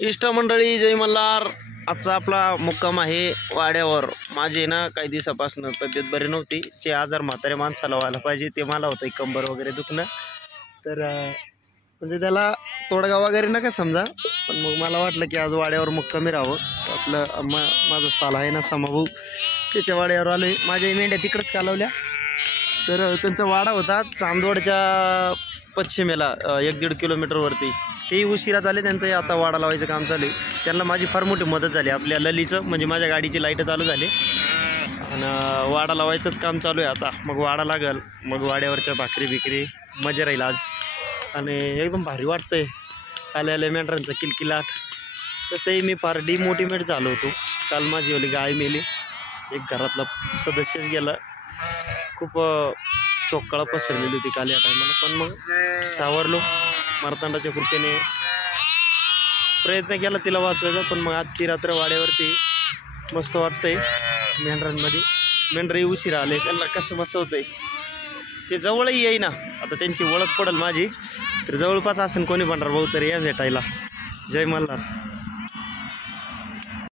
इष्ट मंडळी जय मल्हार। आजचा आपला मुक्काम आहे वाड्यावर। माझे ना काही दिवसापासून तब्येत बरी नव्हती, जे आजार म्हाताऱ्या माणसाला व्हायला पाहिजे ते मला होतं, कंबर वगैरे दुखणं। तर म्हणजे त्याला तोडगा वगैरे नका समजा, पण मग मला वाटलं की आज वाड्यावर मुक्कामी राहावं। आपलं माझा साला आहे ना समाभाऊ, त्याच्या वाड्यावर आलोय। माझ्या मेंढ्या तिकडंच कालवल्या, तर त्यांचा वाडा होता चांदवडच्या पश्चिमेला 1-1.5 किलोमीटरवरती। ते उशिरा झाले, त्यांचं आता वाडा लावायचं काम चालू आहे। त्यांना माझी फार मोठी मदत झाली, आपल्या ललीचं म्हणजे माझ्या गाडीची लाईट चालू झाली आणि वाडा लावायचंच काम चालू आहे आता। मग वाडा लागल, मग वाड्यावरच्या भाकरी बिकरी मजा राहील आज। आणि एकदम भारी वाटतंय आल्या मेंढरांचं किलकिलाट। तसंही मी फार डिमोटिवेट झालो होतो, काल माझी ओली गाय मेली, एक घरातला सदस्यच गेला। खूप शोककळा पसरलेली होती काल या टायमाला, पण मग सावरलो मार्तंडाच्या कृपेने। प्रयत्न केला तिला वाचवायचा, पण मग आजची रात्र वाड्यावरती मस्त वाटतंय। मेंढरांमध्ये मेंढरही उशिरा आले, त्यांना कसं बसवतंय ते जवळही येईना। आता त्यांची ओळख पडेल माझी, तर जवळपास असेल कोणी भाऊ तर या भेटायला। जय मल्हार।